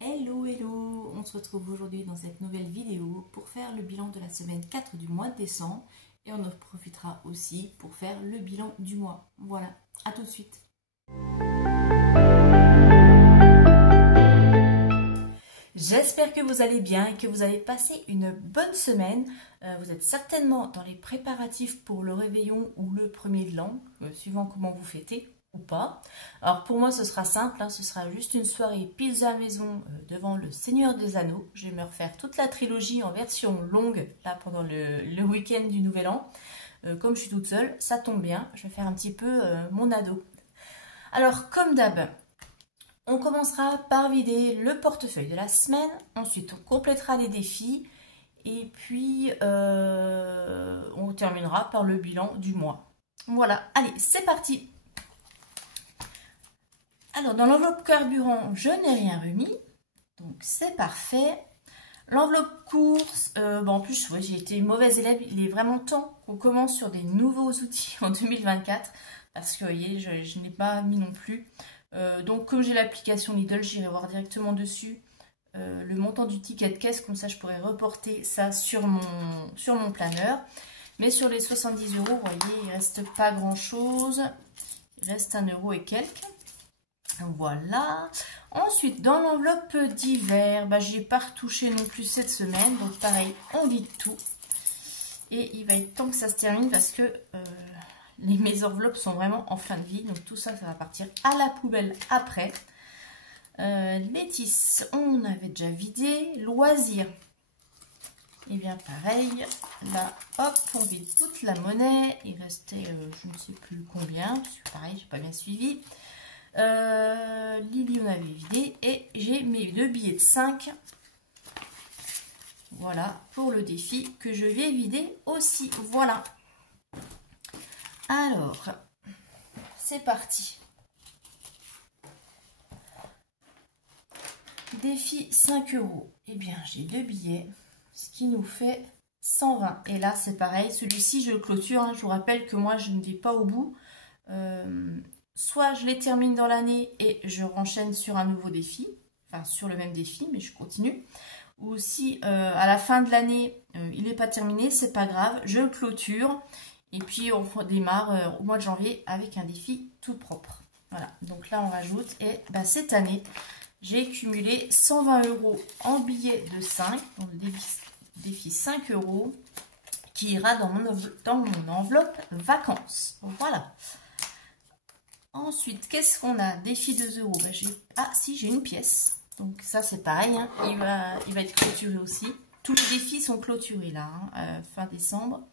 Hello, hello! On se retrouve aujourd'hui dans cette nouvelle vidéo pour faire le bilan de la semaine 4 du mois de décembre et on en profitera aussi pour faire le bilan du mois. Voilà, à tout de suite! J'espère que vous allez bien et que vous avez passé une bonne semaine. Vous êtes certainement dans les préparatifs pour le réveillon ou le premier de l'an, suivant comment vous fêtez ou pas. Alors pour moi ce sera simple, ce sera juste une soirée pizza maison devant le Seigneur des Anneaux. Je vais me refaire toute la trilogie en version longue là pendant le week-end du Nouvel An. Comme je suis toute seule, ça tombe bien, je vais faire un petit peu mon ado. Alors comme d'hab, on commencera par vider le portefeuille de la semaine, ensuite on complétera les défis et puis on terminera par le bilan du mois. Voilà, allez, c'est parti! Alors, dans l'enveloppe carburant, je n'ai rien remis, donc c'est parfait. L'enveloppe course, en plus, ouais, j'ai été une mauvaise élève. Il est vraiment temps qu'on commence sur des nouveaux outils en 2024, parce que, vous voyez, je n'ai pas mis non plus. Donc, comme j'ai l'application Lidl, j'irai voir directement dessus le montant du ticket de caisse, comme ça, je pourrais reporter ça sur mon planeur. Mais sur les 70 €, vous voyez, il ne reste pas grand-chose. Il reste 1 € et quelques. Voilà. Ensuite, dans l'enveloppe d'hiver, j'ai pas retouché non plus cette semaine. Donc pareil, on vide tout. Et il va être temps que ça se termine parce que mes enveloppes sont vraiment en fin de vie. Donc tout ça, ça va partir à la poubelle après. Les tisses, on avait déjà vidé. Loisirs. Et bien pareil, là, hop, on vide toute la monnaie. Il restait, je ne sais plus combien, parce que pareil, j'ai pas bien suivi. Lily, on avait vidé et j'ai mes 2 billets de 5. Voilà pour le défi que je vais vider aussi. Voilà. Alors, c'est parti. Défi 5 €. Eh bien, j'ai 2 billets, ce qui nous fait 120. Et là, c'est pareil. Celui-ci, je le clôture. Je vous rappelle que moi, je ne vais pas au bout. Soit je les termine dans l'année et je renchaîne sur un nouveau défi, enfin sur le même défi, mais je continue. Ou si à la fin de l'année, il n'est pas terminé, c'est pas grave, je le clôture. Et puis on démarre au mois de janvier avec un défi tout propre. Voilà, donc là on rajoute. Et cette année, j'ai cumulé 120 € en billets de 5, donc le défi 5 € qui ira dans mon enveloppe vacances. Voilà. Ensuite, qu'est-ce qu'on a? Défi 2 €. Ah si, j'ai une pièce. Donc ça c'est pareil, il va être clôturé aussi. Tous les défis sont clôturés là, fin décembre.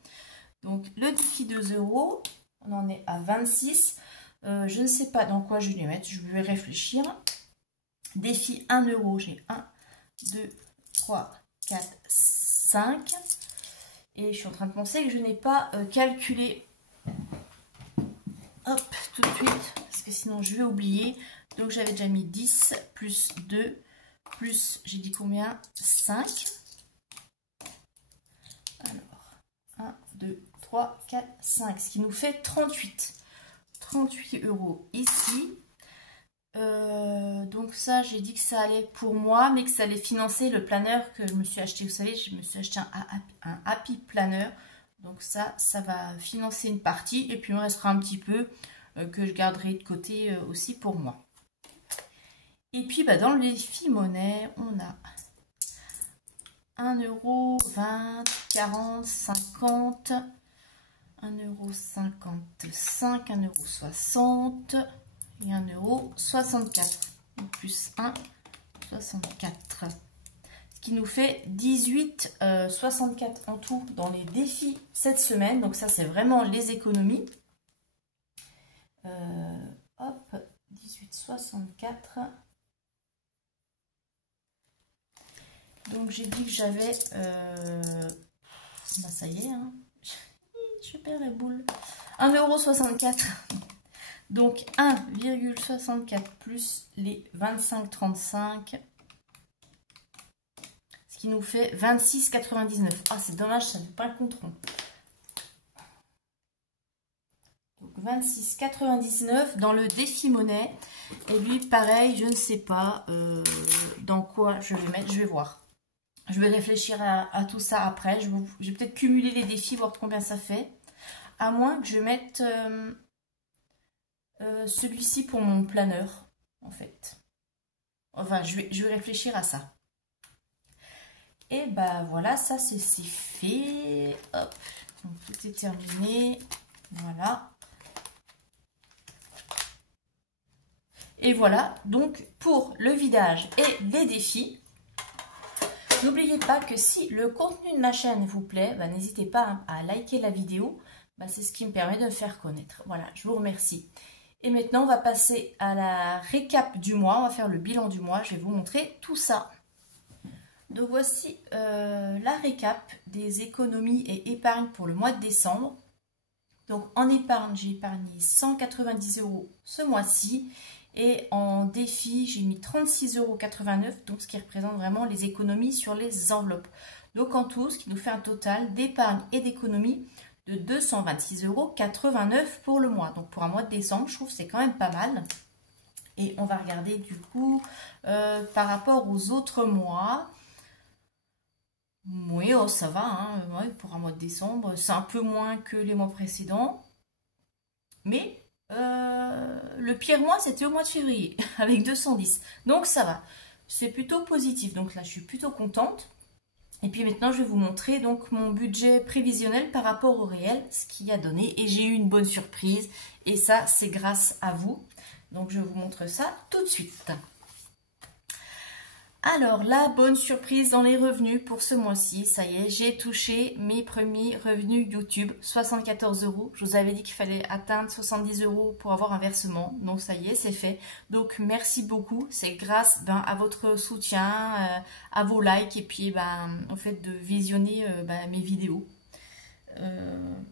Donc le défi 2 €, on en est à 26. Je ne sais pas dans quoi je vais les mettre, je vais réfléchir. Défi 1 €, j'ai 1, 2, 3, 4, 5. Et je suis en train de penser que je n'ai pas calculé. Hop, tout de suite, parce que sinon je vais oublier. Donc j'avais déjà mis 10 plus 2 plus, j'ai dit combien? 5. Alors, 1, 2, 3, 4, 5, ce qui nous fait 38. 38 € ici. Donc ça, j'ai dit que ça allait pour moi, mais que ça allait financer le planeur que je me suis acheté. Vous savez, je me suis acheté un Happy Planner. Donc ça va financer une partie et puis il me restera un petit peu que je garderai de côté aussi pour moi. Et puis dans le défi monnaie, on a 1 €, 20, 40, 50, 1 € 55, 1 € 60 et 1 € 64. Donc plus 1, 64. Qui nous fait 18, 64 en tout dans les défis cette semaine. Donc ça, c'est vraiment les économies. Hop, 18, 64. Donc j'ai dit que j'avais... ça y est, je perds la boule. 1 € 64. Donc 1,64 plus les 25,35. Qui nous fait 26,99. Ah, c'est dommage, ça ne fait pas le compte rond. Donc 26,99 dans le défi monnaie. Et lui, pareil, je ne sais pas dans quoi je vais mettre. Je vais voir. Je vais réfléchir à tout ça après. Je vais peut-être cumuler les défis, voir combien ça fait. À moins que je mette celui-ci pour mon planeur, en fait. Enfin, je vais réfléchir à ça. Et bah voilà, ça c'est fait. Hop, donc tout est terminé. Voilà. Et voilà, donc pour le vidage et les défis. N'oubliez pas que si le contenu de ma chaîne vous plaît, bah, n'hésitez pas à liker la vidéo. Bah, c'est ce qui me permet de me faire connaître. Voilà, je vous remercie. Et maintenant, on va passer à la récap du mois. On va faire le bilan du mois. Je vais vous montrer tout ça. Donc voici la récap des économies et épargnes pour le mois de décembre. Donc en épargne, j'ai épargné 190 € ce mois-ci. Et en défi, j'ai mis 36,89 €, donc ce qui représente vraiment les économies sur les enveloppes. Donc en tout, ce qui nous fait un total d'épargne et d'économie de 226,89 € pour le mois. Donc pour un mois de décembre, je trouve que c'est quand même pas mal. Et on va regarder du coup par rapport aux autres mois. Oui, oh, ça va, hein, ouais, pour un mois de décembre, c'est un peu moins que les mois précédents. Mais le pire mois, c'était au mois de février, avec 210. Donc ça va, c'est plutôt positif. Donc là, je suis plutôt contente. Et puis maintenant, je vais vous montrer donc mon budget prévisionnel par rapport au réel, ce qui a donné. Et j'ai eu une bonne surprise. Et ça, c'est grâce à vous. Donc je vous montre ça tout de suite. Alors, la bonne surprise dans les revenus pour ce mois-ci, ça y est, j'ai touché mes premiers revenus YouTube, 74 €. Je vous avais dit qu'il fallait atteindre 70 € pour avoir un versement, donc ça y est, c'est fait. Donc, merci beaucoup, c'est grâce à votre soutien, à vos likes et puis en fait de visionner mes vidéos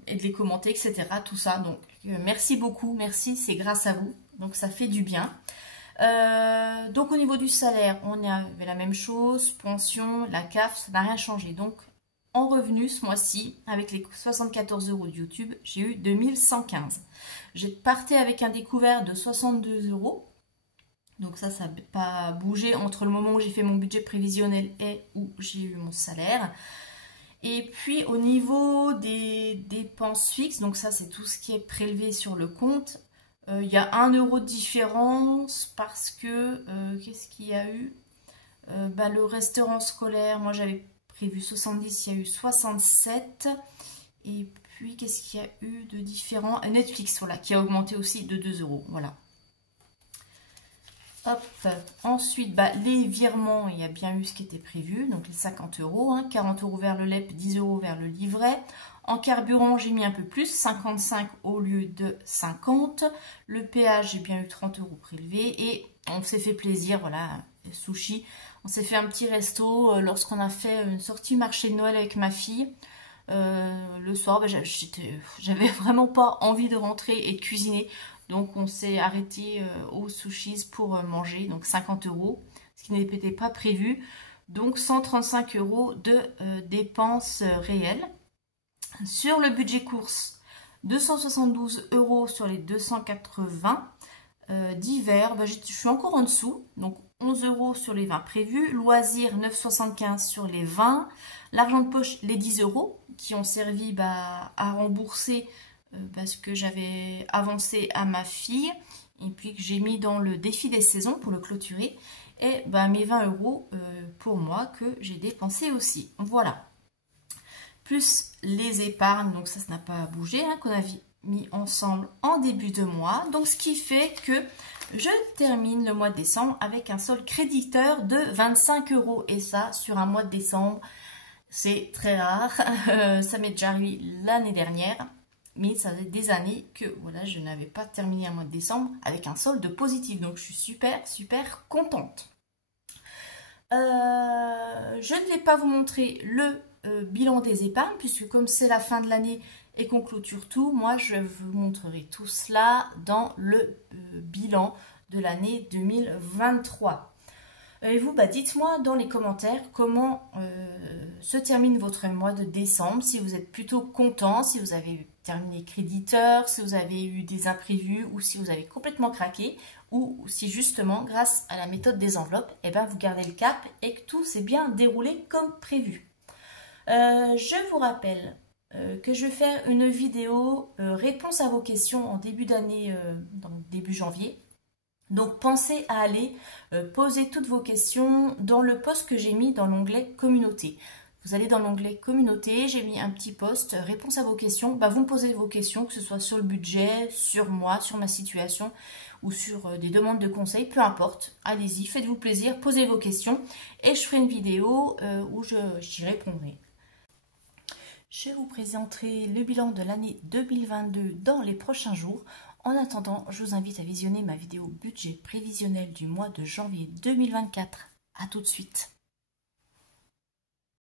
et de les commenter, etc. Tout ça, donc merci beaucoup, merci, c'est grâce à vous, donc ça fait du bien. Donc au niveau du salaire, on avait la même chose, pension, la CAF, ça n'a rien changé. Donc en revenu ce mois-ci, avec les 74 € de YouTube, j'ai eu 2115. J'ai parté avec un découvert de 62 €. Donc ça n'a pas bougé entre le moment où j'ai fait mon budget prévisionnel et où j'ai eu mon salaire. Et puis au niveau des dépenses fixes, donc ça c'est tout ce qui est prélevé sur le compte. Il y a 1 € de différence parce que, qu'est-ce qu'il y a eu le restaurant scolaire, moi j'avais prévu 70, il y a eu 67. Et puis, qu'est-ce qu'il y a eu de différent? Netflix, voilà, qui a augmenté aussi de 2 €, voilà. Hop. Ensuite, les virements, il y a bien eu ce qui était prévu, donc les 50 €, hein, 40 € vers le LEP, 10 € vers le livret. En carburant, j'ai mis un peu plus, 55 au lieu de 50. Le péage, j'ai bien eu 30 € prélevés. Et on s'est fait plaisir, voilà, sushi. On s'est fait un petit resto lorsqu'on a fait une sortie marché de Noël avec ma fille. Le soir, j'avais vraiment pas envie de rentrer et de cuisiner. Donc on s'est arrêté au sushis pour manger, donc 50 €, ce qui n'était pas prévu. Donc 135 € de dépenses réelles. Sur le budget course, 272 € sur les 280 d'hiver. Je suis encore en dessous, donc 11 € sur les 20 prévus. Loisirs, 9,75 € sur les 20. L'argent de poche, les 10 € qui ont servi à rembourser parce que j'avais avancé à ma fille et puis que j'ai mis dans le défi des saisons pour le clôturer. Et mes 20 € pour moi que j'ai dépensé aussi. Voilà. Plus les épargnes, donc ça n'a pas bougé, hein, qu'on avait mis ensemble en début de mois. Donc ce qui fait que je termine le mois de décembre avec un solde créditeur de 25 €. Et ça, sur un mois de décembre, c'est très rare. Ça m'est déjà arrivé l'année dernière. Mais ça faisait des années que voilà, je n'avais pas terminé un mois de décembre avec un solde positif. Donc je suis super, super contente. Je ne vais pas vous montrer le bilan des épargnes, puisque comme c'est la fin de l'année et qu'on clôture tout, moi je vous montrerai tout cela dans le bilan de l'année 2023. Et vous, dites-moi dans les commentaires comment se termine votre mois de décembre, si vous êtes plutôt content, si vous avez terminé créditeur, si vous avez eu des imprévus ou si vous avez complètement craqué ou si justement grâce à la méthode des enveloppes, eh ben, vous gardez le cap et que tout s'est bien déroulé comme prévu. Je vous rappelle que je vais faire une vidéo réponse à vos questions en début d'année, début janvier. Donc pensez à aller poser toutes vos questions dans le post que j'ai mis dans l'onglet communauté. Vous allez dans l'onglet communauté, j'ai mis un petit post, réponse à vos questions. Bah, vous me posez vos questions, que ce soit sur le budget, sur moi, sur ma situation ou sur des demandes de conseils, peu importe. Allez-y, faites-vous plaisir, posez vos questions et je ferai une vidéo où j'y répondrai. Je vous présenterai le bilan de l'année 2022 dans les prochains jours. En attendant, je vous invite à visionner ma vidéo budget prévisionnel du mois de janvier 2024. A tout de suite.